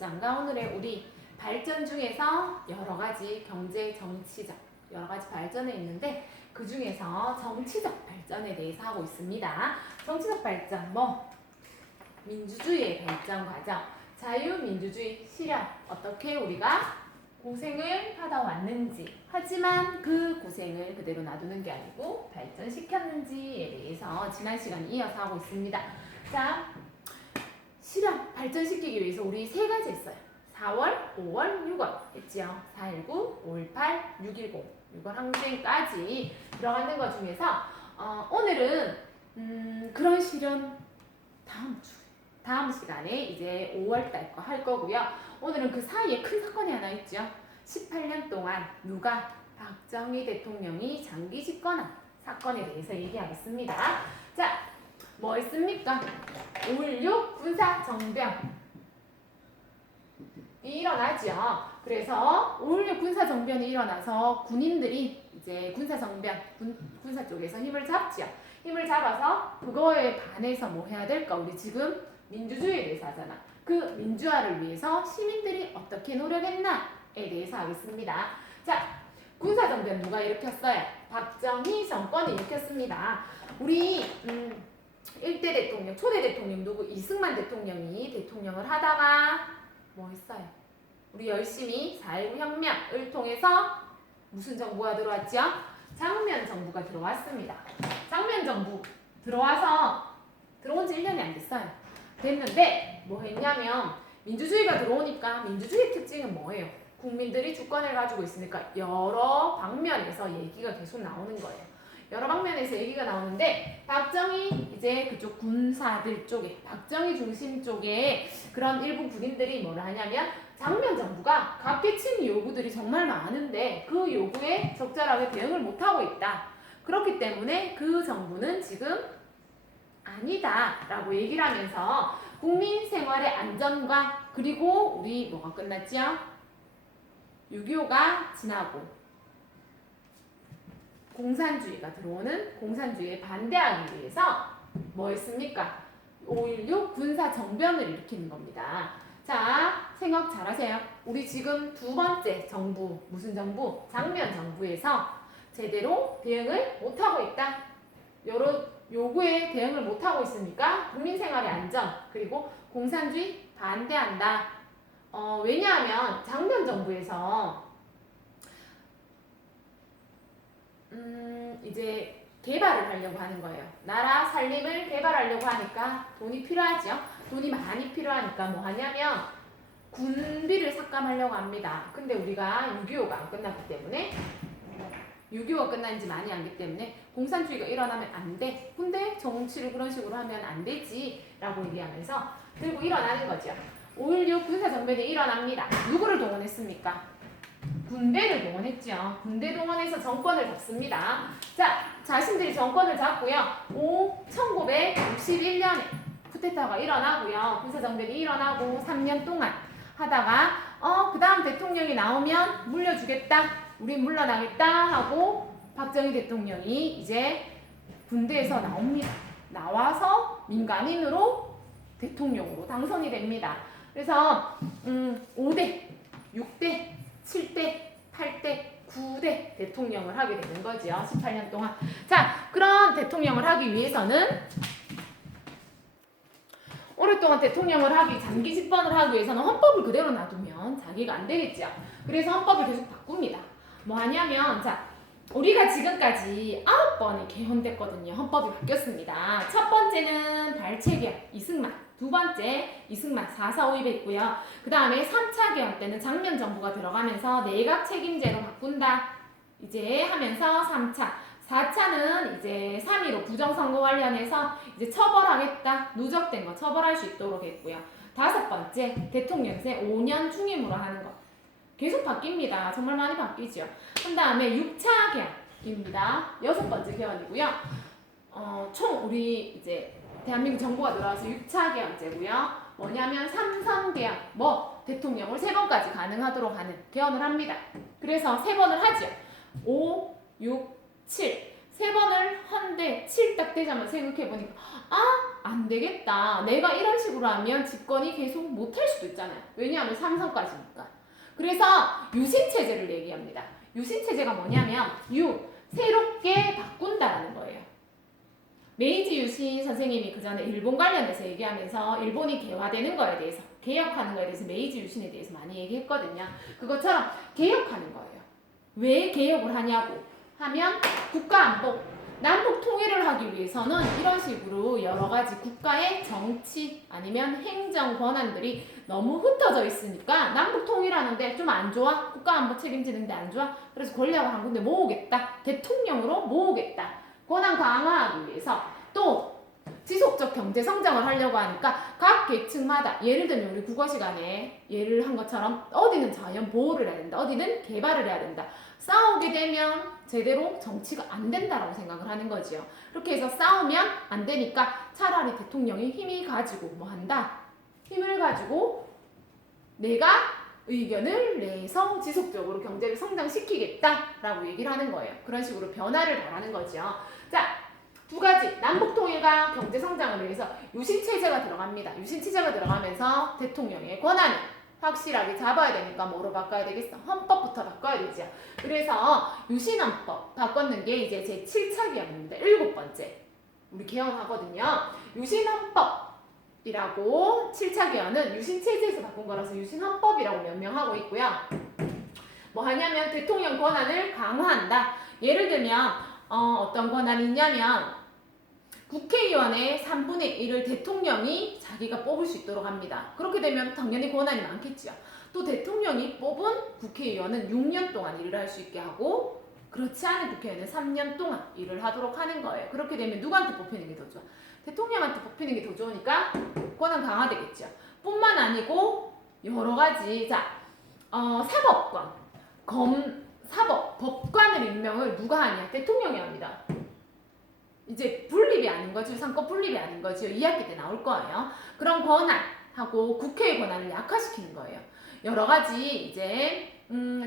발전과 오늘의 우리 발전 중에서 여러 가지 경제, 정치적 여러 가지 발전이 있는데 그 중에서 정치적 발전에 대해서 하고 있습니다. 정치적 발전, 민주주의의 발전 과정, 자유민주주의 실현, 어떻게 우리가 고생을 하다 왔는지, 하지만 그 고생을 그대로 놔두는 게 아니고 발전시켰는지에 대해서 지난 시간에 이어서 하고 있습니다. 자, 실현, 발전시키기 위해서 우리 세 가지 했어요. 4월, 5월, 6월 했지요. 419, 518, 610, 6월 항쟁까지 들어가는 것 중에서 오늘은 그런 실현 다음 시간에 이제 5월달 거 할 거고요. 오늘은 그 사이에 큰 사건이 하나 있죠. 18년 동안 누가 박정희 대통령이 장기 집권한 사건에 대해서 얘기하겠습니다. 자, 뭐 있습니까? 5.16 군사정변이 일어나죠. 그래서 5.16 군사정변이 일어나서 군인들이 이제 군사정변, 군사 쪽에서 힘을 잡죠. 힘을 잡아서 그거에 반해서 뭐 해야 될까? 우리 지금 민주주의에 대해서 하잖아. 그 민주화를 위해서 시민들이 어떻게 노력했나에 대해서 하겠습니다. 자, 군사정변 누가 일으켰어요? 박정희 정권이 일으켰습니다. 우리 1대 대통령, 초대 대통령 누구? 이승만 대통령이 대통령을 하다가 뭐 했어요? 우리 열심히 4.19 혁명을 통해서 무슨 정부가 들어왔죠? 장면 정부가 들어왔습니다. 장면 정부 들어온 지 1년이 안 됐어요. 됐는데 뭐 했냐면 민주주의가 들어오니까 민주주의 특징은 뭐예요? 국민들이 주권을 가지고 있으니까 여러 방면에서 얘기가 계속 나오는 거예요. 여러 방면에서 얘기가 나오는데 박정희 이제 그쪽 군사들 쪽에 박정희 중심 쪽에 그런 일부 군인들이 뭐를 하냐면 장면 정부가 각계층 요구들이 정말 많은데 그 요구에 적절하게 대응을 못하고 있다. 그렇기 때문에 그 정부는 지금 아니다 라고 얘기를 하면서 국민 생활의 안전과 그리고 우리 뭐가 끝났죠? 6.25가 지나고 공산주의가 들어오는 공산주의에 반대하기 위해서 뭐 했습니까? 5.16 군사정변을 일으키는 겁니다. 자, 생각 잘하세요. 우리 지금 두 번째 정부, 무슨 정부? 장면 정부에서 제대로 대응을 못하고 있다. 여러 요구에 대응을 못하고 있으니까 국민생활의 안전 그리고 공산주의 반대한다. 왜냐하면 장면 정부에서 이제 개발을 하려고 하는 거예요. 나라 살림을 개발하려고 하니까 돈이 필요하죠. 돈이 많이 필요하니까 뭐 하냐면 군비를 삭감하려고 합니다. 근데 우리가 6.25가 안 끝났기 때문에 6.25가 끝난 지 많이 안기 때문에 공산주의가 일어나면 안 돼. 근데 정치를 그런 식으로 하면 안 되지 라고 얘기하면서 들고 일어나는 거죠. 5.16 군사정변이 일어납니다. 누구를 동원했습니까? 군대를 동원했죠. 군대 동원해서 정권을 잡습니다. 자, 자신들이 정권을 잡고요. 1961년에 쿠데타가 일어나고요. 군사정변이 일어나고 3년 동안 하다가 그 다음 대통령이 나오면 물려주겠다. 우린 물러나겠다 하고 박정희 대통령이 이제 군대에서 나옵니다. 나와서 민간인으로 대통령으로 당선이 됩니다. 그래서 5대, 6대, 7대, 8대, 9대 대통령을 하게 되는 거죠. 18년 동안. 자, 그런 대통령을 하기 위해서는 오랫동안 대통령을 장기 집권을 하기 위해서는 헌법을 그대로 놔두면 자기가 안 되겠죠. 그래서 헌법을 계속 바꿉니다. 뭐 하냐면, 자, 우리가 지금까지 9번이 개헌됐거든요. 헌법이 바뀌었습니다. 첫 번째는 발췌개헌, 이승만. 두 번째, 이승만 4.4.5.2에 있고요. 그 다음에 3차 개헌 때는 장면 정부가 들어가면서 내각 책임제로 바꾼다. 이제 하면서 3차. 4차는 이제 3.15 부정선거 관련해서 이제 처벌하겠다. 누적된 거 처벌할 수 있도록 했고요. 다섯 번째, 대통령제 5년 중임으로 하는 거. 계속 바뀝니다. 정말 많이 바뀌죠. 그 다음에 6차 개헌입니다. 여섯 번째 개헌이고요. 총 우리 이제 대한민국 정부가 들어와서 6차 개헌제고요. 뭐냐면 3선 개헌, 대통령을 3번까지 가능하도록 하는 개헌을 합니다. 그래서 3번을 하죠. 5, 6, 7. 3번을 헌데 7 딱 되자마자 생각해보니까 안 되겠다. 내가 이런 식으로 하면 집권이 계속 못할 수도 있잖아요. 왜냐하면 3선까지니까. 그래서 유신체제를 얘기합니다. 유신체제가 뭐냐면 새롭게 바꾼다라는 거예요. 메이지 유신 선생님이 그 전에 일본 관련해서 얘기하면서 일본이 개화되는 거에 대해서 개혁하는 거에 대해서 메이지 유신에 대해서 많이 얘기했거든요. 그것처럼 개혁하는 거예요. 왜 개혁을 하냐고 하면 국가안보, 남북 통일을 하기 위해서는 이런 식으로 여러 가지 국가의 정치 아니면 행정 권한들이 너무 흩어져 있으니까 남북 통일하는데 좀 안 좋아? 국가안보 책임지는데 안 좋아? 그래서 권력을 한 군데 모으겠다. 대통령으로 모으겠다. 권한 강화하기 위해서 또 지속적 경제 성장을 하려고 하니까 각 계층마다 예를 들면 우리 국어 시간에 예를 한 것처럼 어디는 자연 보호를 해야 된다. 어디는 개발을 해야 된다. 싸우게 되면 제대로 정치가 안 된다라고 생각을 하는 거지요. 그렇게 해서 싸우면 안 되니까 차라리 대통령이 힘이 가지고 뭐 한다. 힘을 가지고 내가 의견을 내서 지속적으로 경제를 성장시키겠다라고 얘기를 하는 거예요. 그런 식으로 변화를 바라는 거죠. 자, 2가지 남북통일과 경제성장을 위해서 유신체제가 들어갑니다. 유신체제가 들어가면서 대통령의 권한을 확실하게 잡아야 되니까 뭐로 바꿔야 되겠어? 헌법부터 바꿔야 되죠. 그래서 유신헌법 바꿨는 게 이제 제 7차 개헌입니다. 7번째 우리 개헌하거든요. 유신헌법이라고 7차 개헌은 유신체제에서 바꾼 거라서 유신헌법이라고 명명하고 있고요. 뭐 하냐면 대통령 권한을 강화한다. 예를 들면 어떤 권한이 있냐면 국회의원의 3분의 1을 대통령이 자기가 뽑을 수 있도록 합니다. 그렇게 되면 당연히 권한이 많겠죠. 또 대통령이 뽑은 국회의원은 6년 동안 일을 할 수 있게 하고 그렇지 않은 국회의원은 3년 동안 일을 하도록 하는 거예요. 그렇게 되면 누구한테 뽑히는 게 더 좋아? 대통령한테 뽑히는 게 더 좋으니까 권한 강화되겠죠. 뿐만 아니고 여러 가지 사법권, 사법, 법관을 임명을 누가 하냐? 대통령이 합니다. 이제 분립이 아닌 거죠. 상권 분립이 아닌 거죠. 2학기 때 나올 거예요. 그런 권한하고 국회의 권한을 약화시키는 거예요. 여러 가지 이제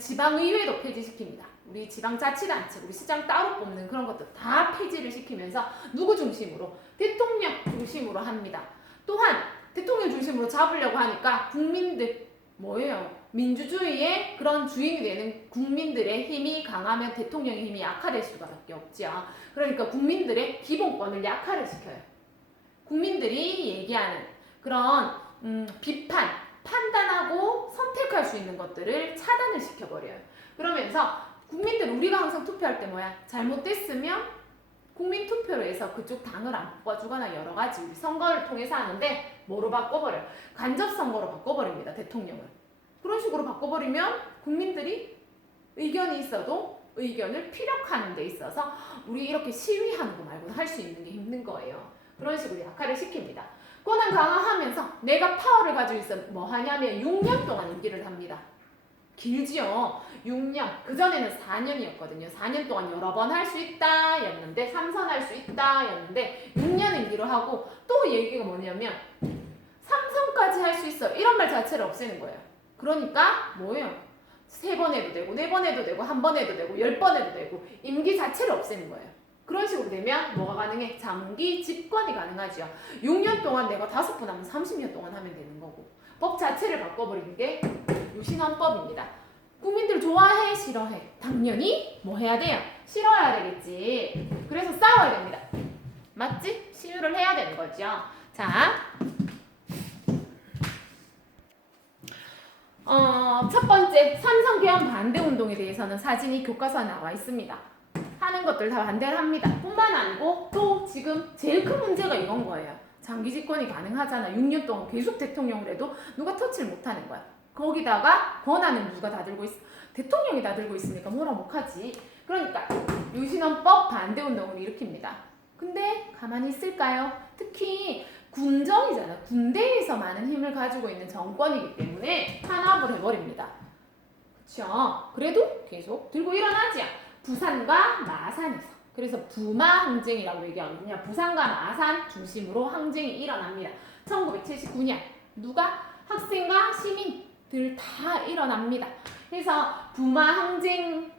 지방의회도 폐지시킵니다. 우리 지방자치단체, 우리 시장 따로 뽑는 그런 것도 다 폐지를 시키면서 누구 중심으로? 대통령 중심으로 합니다. 또한 대통령 중심으로 잡으려고 하니까 국민들 뭐예요? 민주주의의 그런 주인이 되는 국민들의 힘이 강하면 대통령의 힘이 약화될 수밖에 없죠. 그러니까 국민들의 기본권을 약화를 시켜요. 국민들이 얘기하는 그런 비판, 판단하고 선택할 수 있는 것들을 차단을 시켜버려요. 그러면서 국민들 우리가 항상 투표할 때 뭐야? 잘못됐으면 국민 투표로 해서 그쪽 당을 안 뽑아주거나 여러 가지 우리 선거를 통해서 하는데 뭐로 바꿔버려요? 간접 선거로 바꿔버립니다. 대통령을. 그런 식으로 바꿔버리면 국민들이 의견이 있어도 의견을 피력하는 데 있어서 우리 이렇게 시위하는 거 말고는 할 수 있는 게 힘든 거예요. 그런 식으로 약화를 시킵니다. 권한 강화하면서 내가 파워를 가지고 있어 뭐 하냐면 6년 동안 임기를 합니다. 길지요. 6년. 그전에는 4년이었거든요. 4년 동안 여러 번 할 수 있다 였는데 3선 할 수 있다 였는데 6년 임기로 하고 또 얘기가 뭐냐면 3선까지 할 수 있어. 이런 말 자체를 없애는 거예요. 그러니까 뭐예요? 3번 해도 되고 4번 해도 되고 1번 해도 되고 10번 해도 되고 임기 자체를 없애는 거예요. 그런 식으로 되면 뭐가 가능해? 장기 집권이 가능하죠. 6년 동안 내가 5번 하면 30년 동안 하면 되는 거고 법 자체를 바꿔버리는 게 유신헌법입니다. 국민들 좋아해? 싫어해? 당연히 뭐 해야 돼요? 싫어야 되겠지. 그래서 싸워야 됩니다. 맞지? 시위를 해야 되는 거죠. 자, 첫 번째 삼성 개헌 반대 운동에 대해서는 사진이 교과서에 나와 있습니다. 하는 것들 다 반대를 합니다. 뿐만 아니고 또 지금 제일 큰 문제가 이건 거예요. 장기 집권이 가능하잖아. 6년 동안 계속 대통령을 해도 누가 터치를 못하는 거야. 거기다가 권한은 누가 다 들고 있어? 대통령이 다 들고 있으니까 뭐라 못하지. 그러니까 유신헌법 반대 운동을 일으킵니다. 근데 가만히 있을까요? 특히 군정이잖아. 군대에서 많은 힘을 가지고 있는 정권이기 때문에 탄압을 해버립니다. 그쵸? 그래도 계속 들고 일어나지. 부산과 마산에서. 그래서 부마항쟁이라고 얘기하거든요. 부산과 마산 중심으로 항쟁이 일어납니다. 1979년 누가? 학생과 시민들 다 일어납니다. 그래서 부마항쟁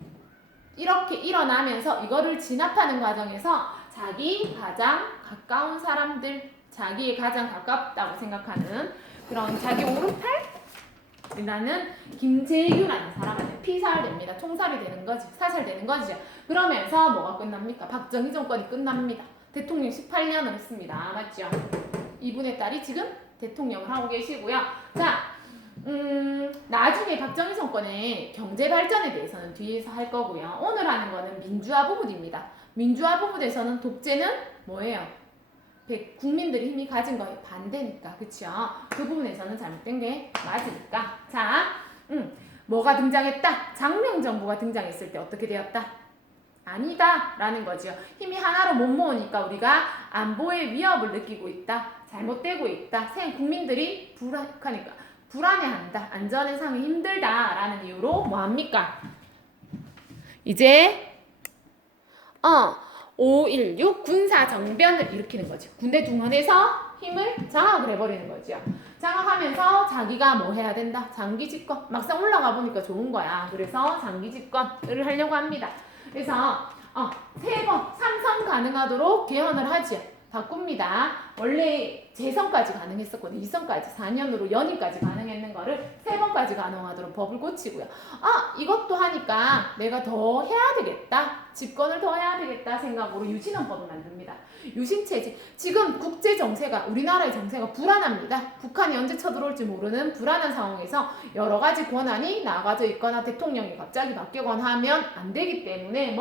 이렇게 일어나면서 이거를 진압하는 과정에서 자기 가장 가까운 사람들, 자기의 가장 가깝다고 생각하는 그런 자기 오른팔이라는 김재규라는 사람한테 피살됩니다. 총살이 되는 거지, 사살되는 거지. 그러면서 뭐가 끝납니까? 박정희 정권이 끝납니다. 대통령 18년을 했습니다. 맞죠? 이분의 딸이 지금 대통령을 하고 계시고요. 자, 나중에 박정희 정권의 경제 발전에 대해서는 뒤에서 할 거고요. 오늘 하는 거는 민주화 부분입니다. 민주화 부분에서는 독재는 뭐예요? 국민들이 힘이 가진 거에 반대니까, 그쵸? 그 부분에서는 잘못된 게 맞으니까. 자, 뭐가 등장했다? 장명정부가 등장했을 때 어떻게 되었다? 아니다 라는 거죠. 힘이 하나로 못 모으니까 우리가 안보의 위협을 느끼고 있다, 잘못되고 있다, 국민들이 불안해한다, 안전상이 힘들다 라는 이유로 뭐합니까? 이제 5.16 군사정변을 일으키는 거죠. 군대 동원해서 힘을 장악을 해버리는 거죠. 장악하면서 자기가 뭐 해야 된다? 장기 집권. 막상 올라가 보니까 좋은 거야. 그래서 장기 집권을 하려고 합니다. 그래서 3번 3선 가능하도록 개헌을 하지요. 바꿉니다. 원래 재선까지 가능했었거든요. 2선까지 4년으로 연임까지 가능했는 거를 3번까지 가능하도록 법을 고치고요. 이것도 하니까 내가 더 해야 되겠다, 집권을 더 해야 되겠다 생각으로 유신헌법을 만듭니다. 유신체제. 지금 국제 정세가, 우리나라의 정세가 불안합니다. 북한이 언제 쳐들어올지 모르는 불안한 상황에서 여러 가지 권한이 나가져 있거나 대통령이 갑자기 바뀌거나 하면 안 되기 때문에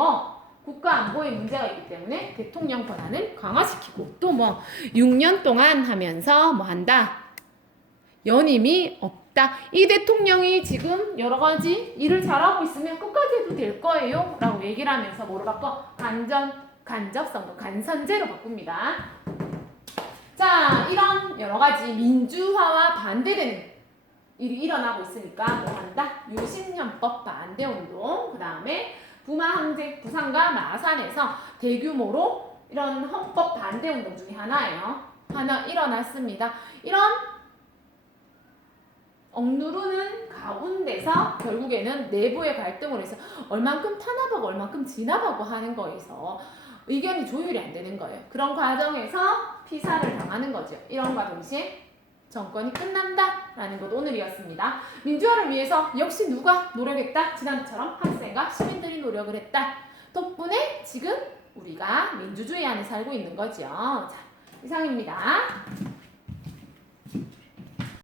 국가 안보에 문제가 있기 때문에 대통령 권한을 강화시키고, 또 6년 동안 하면서 한다? 연임이 없다. 이 대통령이 지금 여러 가지 일을 잘하고 있으면 끝까지 해도 될 거예요 라고 얘기를 하면서 뭐로 바꿔? 간접성도 간선제로 바꿉니다. 자, 이런 여러 가지 민주화와 반대되는 일이 일어나고 있으니까 한다? 유신헌법 반대운동, 그 다음에 부마항쟁, 부산과 마산에서 대규모로 이런 헌법 반대운동 중에 하나 일어났습니다. 이런 억누르는 가운데서 결국에는 내부의 갈등으로 해서 얼만큼 탄압하고 얼만큼 진압하고 하는 거에서 의견이 조율이 안 되는 거예요. 그런 과정에서 피살을 당하는 거죠. 이런과 동시에 정권이 끝난다 라는 것 오늘이었습니다. 민주화를 위해서 역시 누가 노력했다? 지난주처럼 학생과 시민들이 노력을 했다. 덕분에 지금 우리가 민주주의 안에 살고 있는 거죠. 자, 이상입니다.